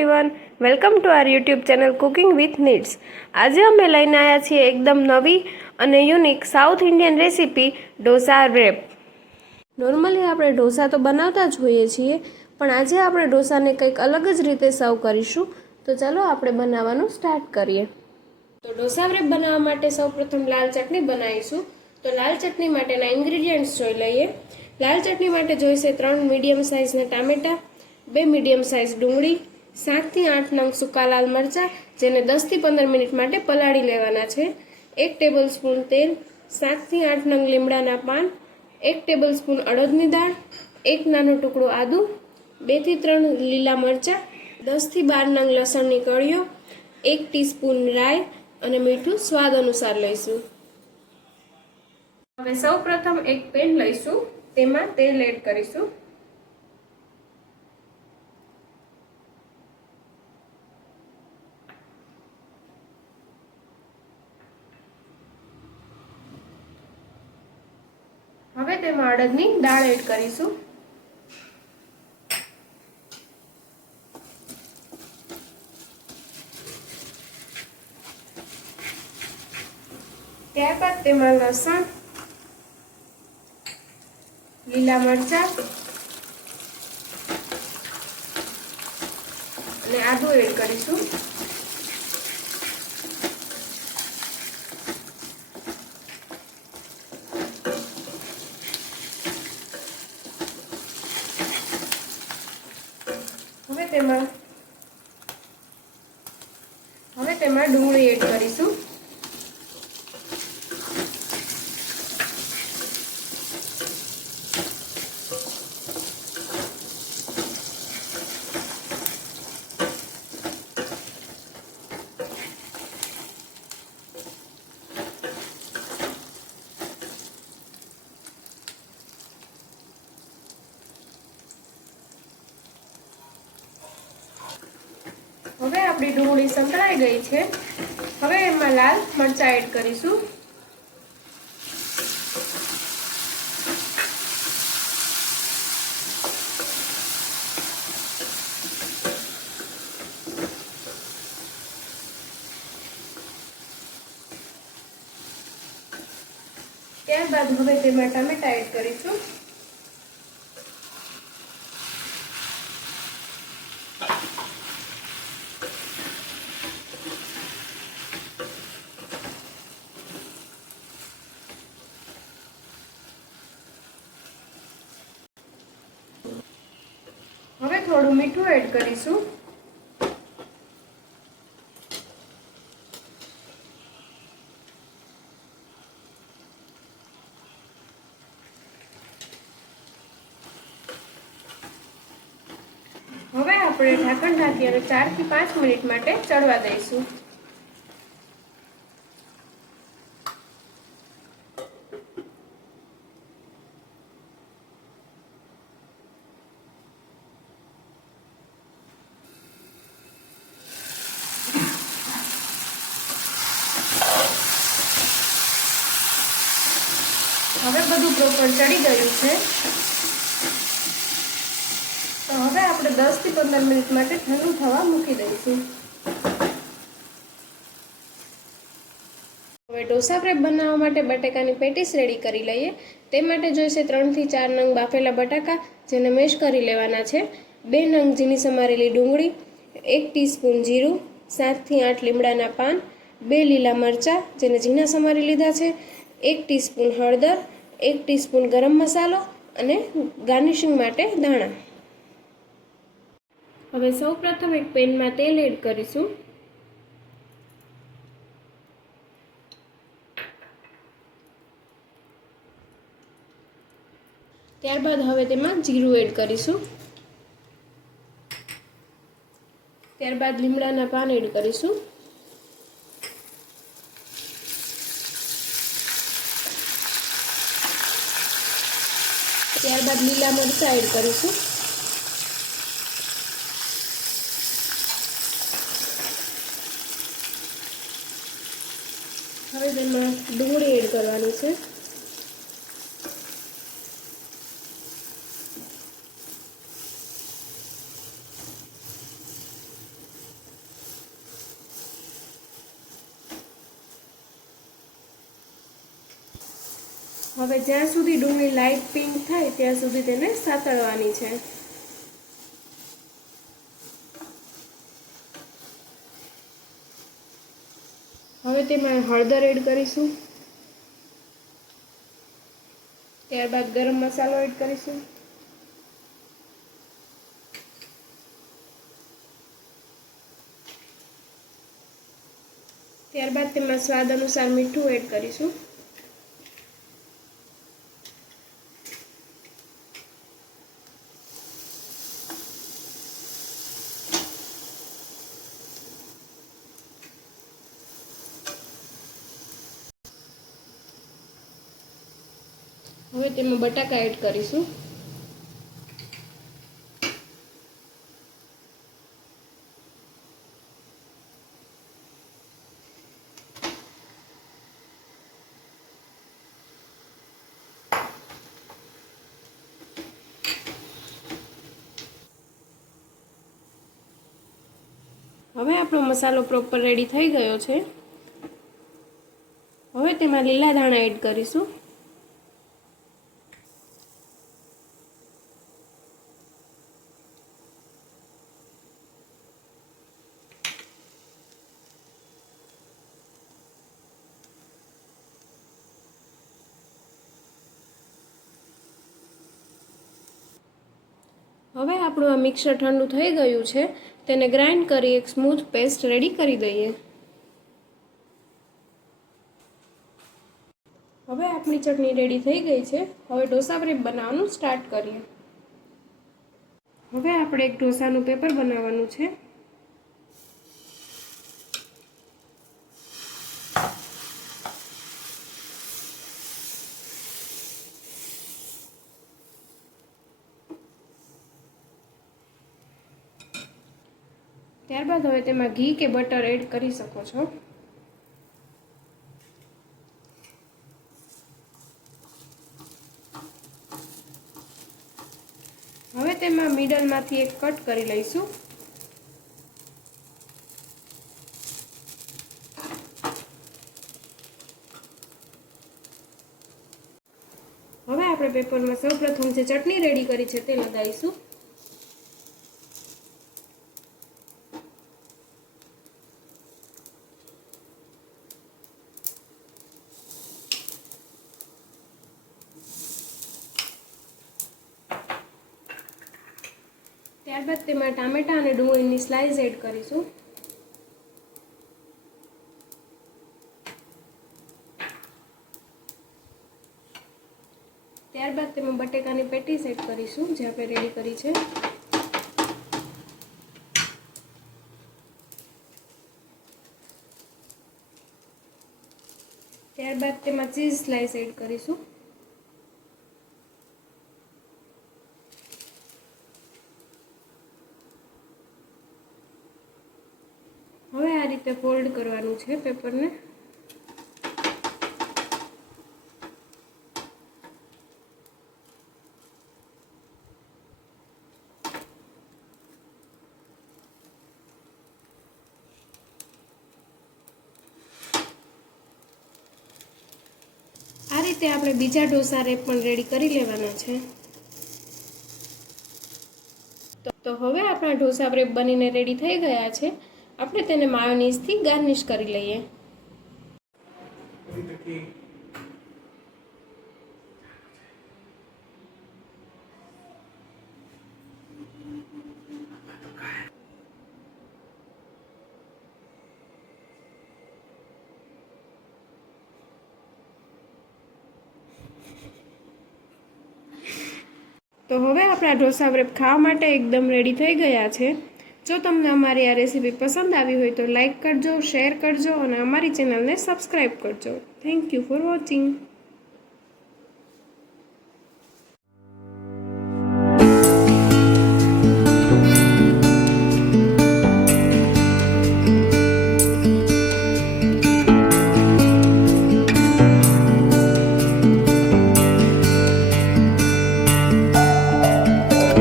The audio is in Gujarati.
Everyone, welcome to our YouTube channel cooking with needs. આજે અમે લઈને આવ્યા છીએ એકદમ નવી અને unique south Indian recipe dosa wrap. Normally આપણે ઢોસા તો બનાવતા જ હોઈએ છીએ, પણ આજે આપણે ઢોસાને કંઈક અલગ જ રીતે સર્વ કરીશું। તો ચાલો આપણે બનાવવાનું સ્ટાર્ટ કરીએ। તો ઢોસા રેપ બનાવવા માટે સૌપ્રથમ લાલ ચટણી બનાવીશું। તો લાલ ચટણી માટેના ઇન્ગ્રેડિયન્ટ્સ જોઈ લઈએ। લાલ ચટણી માટે જોઈશે 3 મીડિયમ સાઇઝના ટામેટા, 2 મીડિયમ સાઇઝ ડુંગળી, 7 થી 8 નંગ સૂકા લાલ મરચાં જેને 10 થી 15 મિનિટ માટે પલાળી લેવાના છે, 1 ટેબલસ્પૂન તેલ, 7 થી 8 નંગ લીમડાના પાન, 1 ટેબલસ્પૂન અડદની દાળ, 1 નાનો ટુકડો આદુ, 2 થી 3 લીલા મરચાં, 10 થી 12 નંગ લસણની કળીઓ, 1 ટીસ્પૂન રાઈ અને મીઠું સ્વાદ અનુસાર લઈશું। હવે સૌપ્રથમ એક પેન લઈશું, તેમાં તેલ એડ કરીશું। હવે તેમાં અડદની દાળ એડ કરીશું। ત્યારબાદ તેમાં લસણ, લીલા મરચાં અને આદુ એડ કરીશું। હવે તેમાં ડુંગળી એડ કરીશું। હવે આપણી ડુંગળી સંતળાઈ ગઈ છે। હવે એમાં લાલ મરચાં એડ કરીશું। ત્યારબાદ હવે તેમાં ટામેટા એડ કરીશું। હવે થોડું મીઠું એડ કરીશું। હવે આપણે ઢાંકણ ઢાંકી અને 4 થી 5 મિનિટ માટે ચડવા દઈશું। હવે બધું પ્રોપર ચડી ગયું છે, તો હવે આપણે 10 થી 15 મિનિટ માટે ઠંડુ થવા મૂકી દઈશું। હવે ઢોસા રેપ બનાવવા માટે બટાકાની પેટીસ રેડી કરી લઈએ। તે માટે જોઈશે 3 થી 4 નંગ બાફેલા બટાકા જેને મેશ કરી લેવાના છે, 2 નંગ ઝીણી સમારેલી ડુંગળી, 1 ટીસ્પૂન જીરું, 7 થી 8 લીમડાના પાન, 2 લીલા મરચાં જેને ઝીણા સમારી લીધા છે, 1 ટીસ્પૂન હળદર, 1 ટીસ્પૂન ગરમ મસાલો અને ગાર્નિશિંગ માટે ધાણા। હવે સૌપ્રથમ એક પેનમાં તેલ એડ કરીશું। ત્યારબાદ હવે તેમાં જીરું એડ કરીશું। ત્યારબાદ લીમડાના પાન એડ કરીશું। ત્યારબાદ લીલા મરચાં એડ કરીશું। હવે તેમાં ડુંગળી એડ કરવાની છે। હવે જ્યાં સુધી ડુંગળી લાઇટ પિંક થાય ત્યાં સુધી તેને સાતળવાની છે. હવે તેમાં હળદર એડ કરીશું. ત્યારબાદ ગરમ મસાલો એડ કરીશું. ત્યારબાદ તેમાં સ્વાદ અનુસાર મીઠું એડ કરીશું. હવે તેમાં બટાકા એડ કરીશું. હવે આપણો મસાલો પ્રોપર રેડી થઈ ગયો છે. હવે તેમાં લીલા ધાણા એડ કરીશું. હવે આપણું આ મિક્સર ઠંડુ થઈ ગયું છે. તેને ગ્રાઇન્ડ કરી એક સ્મૂથ પેસ્ટ રેડી કરી દઈએ. હવે આપણી ચટણી રેડી થઈ ગઈ છે. હવે ઢોસા રેપ બનાવવાનું સ્ટાર્ટ કરીએ. હવે આપણે એક ઢોસાનું પેપર બનાવવાનું છે. ત્યારબાદ હવે તેમાં ઘી કે બટર એડ કરી શકો છો. હવે તેમાં મિડલમાંથી એક કટ કરી લઈશું. હવે આપણે પેપરમાં સૌપ્રથમ જે ચટણી રેડી કરી છે તે લગાવીશું. ત્યારબાદ તેમાં ટામેટા અને ડુંગળીની સ્લાઇસ એડ કરીશું. ત્યારબાદ તેમાં બટેકાની પેટીસ એડ કરીશું જે આપણે રેડી કરી છે. ત્યારબાદ તેમાં ચીઝ સ્લાઇસ એડ કરીશું. હવે આ રીતે ફોલ્ડ કરવાનું છે પેપરને. આ રીતે આપણે બીજા ઢોસા રેપ પણ રેડી કરી લેવાના છે. તો હવે આપણા ઢોસા રેપ બનીને રેડી થઈ ગયા છે. આપણે તેને માયોનીઝથી ગાર્નિશ કરી લઈએ. તો હવે આપણા ઢોસા રેપ ખાવા માટે એકદમ રેડી થઈ ગયા છે. જો તમને અમારી આ રેસીપી પસંદ આવી હોય તો લાઈક કરજો, શેર કરજો અને અમારી ચેનલને સબસ્ક્રાઈબ કરજો. Thank you for watching.